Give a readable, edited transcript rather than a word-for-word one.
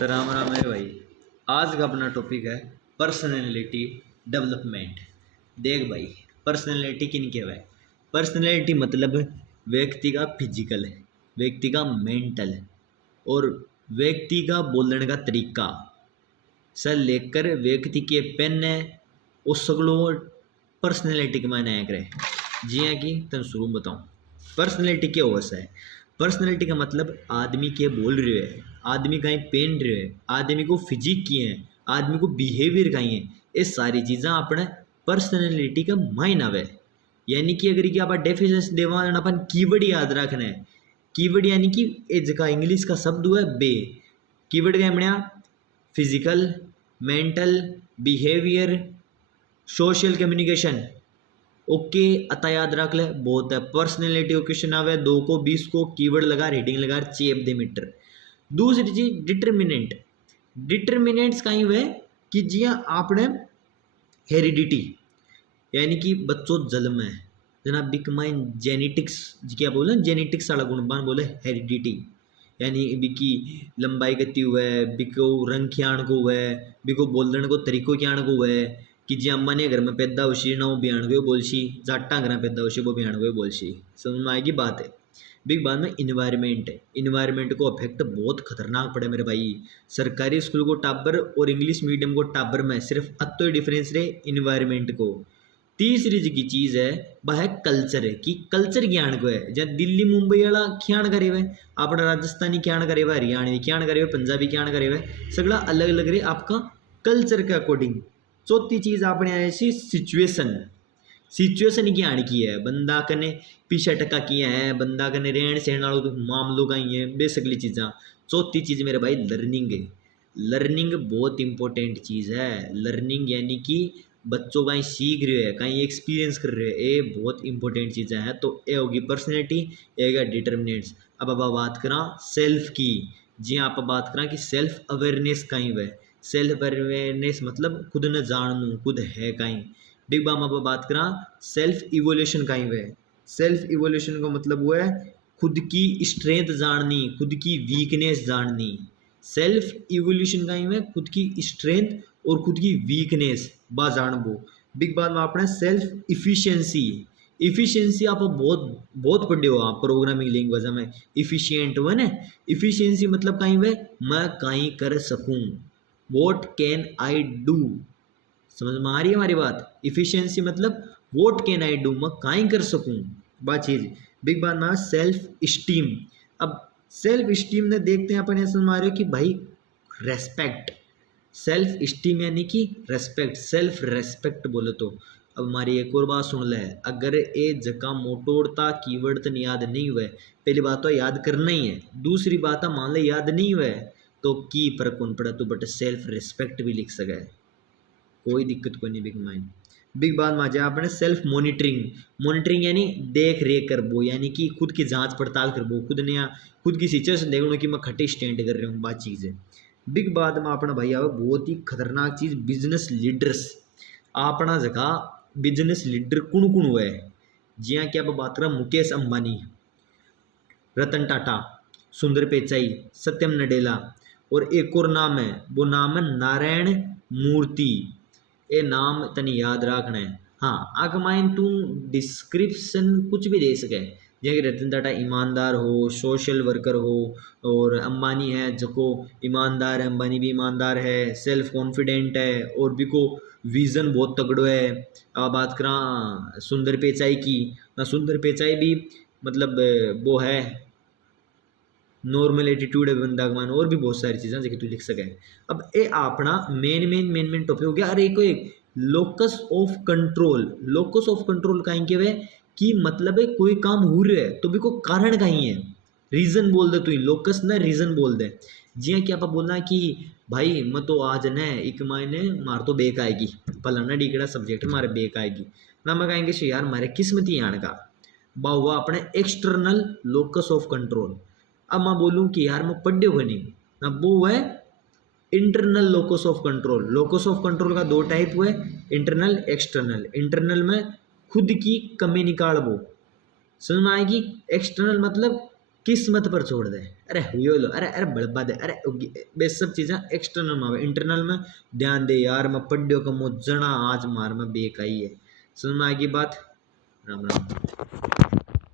तो राम राम मेरे भाई। आज का अपना टॉपिक है पर्सनैलिटी डेवलपमेंट। देख भाई, पर्सनैलिटी किन के है? पर्सनैलिटी मतलब व्यक्ति का फिजिकल, व्यक्ति का मेंटल और व्यक्ति का बोलने का तरीका से लेकर व्यक्ति के पेन है वो सगलो पर्सनैलिटी के मायने आया करे। जिया कि तुम शुरू में बताऊँ पर्सनैलिटी क्या हो है। पर्सनैलिटी का मतलब आदमी के बोल रहे है, आदमी कहीं पहन रहे है, आदमी को फिजिक की है, आदमी को बिहेवियर कहीं है, ये सारी चीज़ें अपने पर्सनैलिटी का मायने आवे। यानी कि अगर कि आप डेफिनेशन देवा अपन कीवर्ड याद रखना है। कीवर्ड यानी कि ये जगह इंग्लिश का शब्द हुआ है बे। कीवर्ड क्या बनया? Physical, mental, behaviour, social communication. Okay अता याद रख ले, बहुत है। पर्सनैलिटी क्वेश्चन आवे 2 को 20 को कीवर्ड लगा, रीडिंग लगा, चेप दे मीटर। दूसरी चीज डिटर्मिनेंट। डिटर्मिनेंट्स कहीं हुए कि जिया आपने हेरिडिटी यानी कि बच्चों जन्म है जना बिक माइन जेनेटिक्स जी क्या बोले, जेनेटिक्स वाला गुणबान बोले हेरिडिटी। यानी बिकी लंबाई गति हुए, बिको रंग खियाण को हुए, बिको बोलने को तरीको खियाण को हुए कि जी अम्मा ने घर में पैदा होशी ना वो बिहान को बोलशी, जाटा घर में पैदा होशी वो बिहान को बोलशी। समझ में आएगी बात है। बिग बाद में इन्वायरमेंट है। इन्वायरमेंट को अफेक्ट बहुत खतरनाक पड़े मेरे भाई। सरकारी स्कूल को टाबर और इंग्लिश मीडियम को टाबर में सिर्फ अतो ही डिफरेंस रहे इन्वायरमेंट को। तीसरी की चीज़ है वह है कल्चर है कि कल्चर ज्ञान को है। जहाँ दिल्ली मुंबई वाला ख्यान करे हुए, अपना राजस्थानी ख्यान करे हुए, हरियाणवी ख्यान करे हुए, पंजाबी ख्यान करे हुए, सगला अलग अलग रहे आपका कल्चर के अकॉर्डिंग। चौथी चीज़ आपने आई सी सिचुएशन। सिचुएशन की आण की है, बंदा कने पीछे टका किया है, बंदा कने रहन सहन वालों तो मामलों का ही है, बेसिकली चीज़ा। चौथी चीज़ मेरे भाई लर्निंग है। लर्निंग बहुत इंपॉर्टेंट चीज़ है। लर्निंग यानी कि बच्चों कहीं सीख रहे हैं, कहीं एक्सपीरियंस कर रहे हैं, ये बहुत इंपॉर्टेंट चीज़ें हैं। तो ये होगी पर्सनैलिटी, ये होगा डिटर्मिनेंट्स। अब आप बात करा सेल्फ की। जी आप बात करा कि सेल्फ अवेयरनेस कहीं वह। सेल्फ अवेयरनेस मतलब खुद न जानू, खुद है कहीं। बिग बाम अब बात करा सेल्फ इवोल्यूशन कहीं वह। सेल्फ इवोल्यूशन का मतलब वो है खुद की स्ट्रेंथ जाननी, खुद की वीकनेस जाननी। सेल्फ इवोल्यूशन कहीं में खुद की स्ट्रेंथ और खुद की वीकनेस बा जानबो। बिग बात में अपना सेल्फ इफिशियंसी। इफिशियंसी आप बहुत बहुत पढ़े हो आप प्रोग्रामिंग लैंग्वेज में। इफिशियंट हुआ ना, इफिशियंसी मतलब कहीं वे मैं कहीं कर सकूं, वॉट कैन आई डू। समझ में आ रही है हमारी बात? इफिशियंसी मतलब वॉट कैन आई डू, मैं कहीं कर सकूं बात चीज। बिग बात में सेल्फ स्टीम। अब सेल्फ स्टीम ने देखते हैं अपन ऐसा समझ रहे हो कि भाई रेस्पेक्ट। सेल्फ स्टीम यानी कि रेस्पेक्ट, सेल्फ रेस्पेक्ट बोले तो। अब हमारी एक और बात सुन ले, अगर ए जगह मोटोड़ता कीवर्ड तो याद नहीं हुए, पहली बात तो याद करना ही है। दूसरी बात है मान ले याद नहीं हुए तो की पर कौन पड़ा तो बट सेल्फ रिस्पेक्ट भी लिख सके, कोई दिक्कत कोई नहीं। बिग माइंड बिग बात में जाए अपने सेल्फ मॉनिटरिंग। मॉनिटरिंग यानी देख रेख करबो, यानी कि खुद की जांच पड़ताल करबो, खुद ने खुद की सिचुएशन देख लो कि मैं खट्टे स्टैंड कर रहा हूँ बात चीज़ है। बिग बाद में अपना भाई आवे बहुत ही खतरनाक चीज़ बिजनेस लीडर्स। अपना जगह बिजनेस लीडर कुण कुण हुआ है। जी हाँ, क्या आप बात करें मुकेश अंबानी, रतन टाटा, सुंदर पिचाई, सत्यम नडेला और एक और नाम है, वो नाम है नारायण मूर्ति। ये नाम तनी याद रखना है। हाँ आग माइन तू डिस्क्रिप्शन कुछ भी दे सके, जैसे रतन टाटा ईमानदार हो, सोशल वर्कर हो, और अंबानी है जको ईमानदार है, अंबानी भी ईमानदार है, सेल्फ कॉन्फिडेंट है और भी को विजन बहुत तगड़ो है। अब बात करा सुंदर पिचाई की ना, सुंदर पिचाई भी मतलब वो है नॉर्मल एटीट्यूड है बंदा का मान, और भी बहुत सारी चीज़ें जो तू लिख सके। अब ये अपना मेन टॉपिक हो गया। अरे एक locus of control. Locus of control कहीं के वे कि मतलब है कोई काम हो रहा है तो भी को कारण कहीं है, रीजन बोल दे तू, लोकस ना रीजन बोल दे। जी क्या आप बोलना कि भाई मैं तो आज न एक मायने मार तो बेक आएगी, फलाना डिगड़ा सब्जेक्ट मारे बेक आएगी ना, मैं कहेंगे यार मारे किस्मती आने का बा हुआ अपने एक्सटर्नल लोकस ऑफ कंट्रोल। अब मैं बोलूँ कि यार मैं पढ़े हुए नहीं ना, वो है internal locus of control. Locus of control का 2 टाइप हुए, इंटरनल एक्सटर्नल। इंटरनल में खुद की कमी निकाल वो, समझ में आएगी। एक्सटर्नल मतलब किस्मत पर छोड़ दे। अरे हुयो लो, अरे अरे बड़बा दे, अरे बे सब चीज़ें एक्सटर्नल में आवे, इंटरनल में ध्यान दे यार, मैं पढ़ियो का मुँह जना आज मार में बेकाई है। समझ में आएगी बात। राम राम।